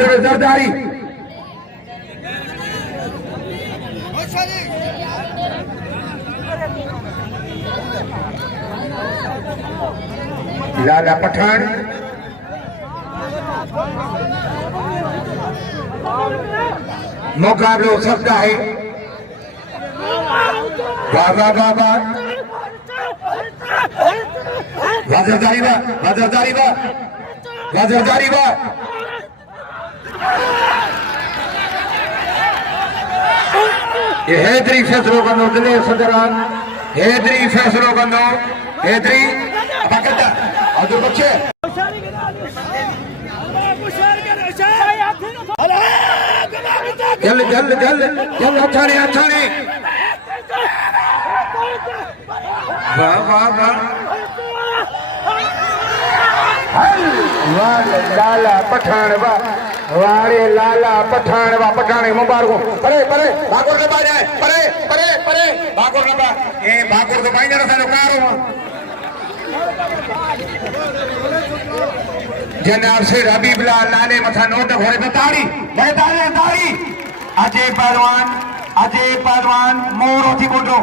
जरदारी लाला पठान मुकाबला हो सकता है। वाह वाह वाह वाह वजरदारी वाह वजरदारी वाह वजरदारी वाह ये हैदरी फैसलो कंदो दिले सदरान हैदरी फैसलो कंदो हैदरी पकड़ा अदर बच्चे जल्द जल्द जल्द जल्द अठाने अठाने वाह वाह वाह वारे लाला पठान वाह वारे लाला पठान वाह पठाने मुबारक परे परे भागोर के बाज है परे परे परे भागोर के बाज ए भागोर के बाज ना कारो जनाब से हबीबुल्लाह लाने मथा नोट घरे पे ताड़ी ताड़ी अजय पहलवान मोरो थी कोटो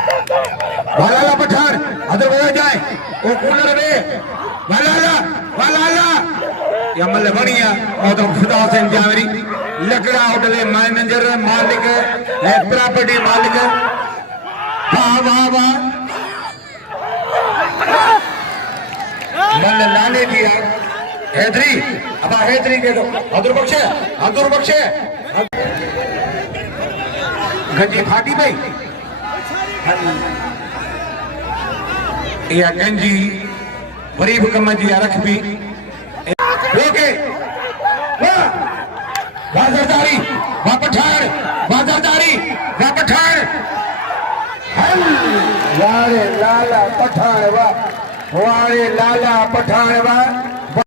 वाला पठान अदर बजा जाए ओ कूलर में वाला या मल्ल बढ़िया और तो खुदा हुसैन जावरी लकड़ा होटल मैनेजर मालिक है प्रॉपर्टी मालिक वाह वाह वाह मल्ल लाने दिया हैदरी अब हैदरी के दो अदर बख्शे गंजी फाटी भाई या गंजी गरीब कम जी रख भी ओके वाजरदारी वापठान वारे लाला पठान वाह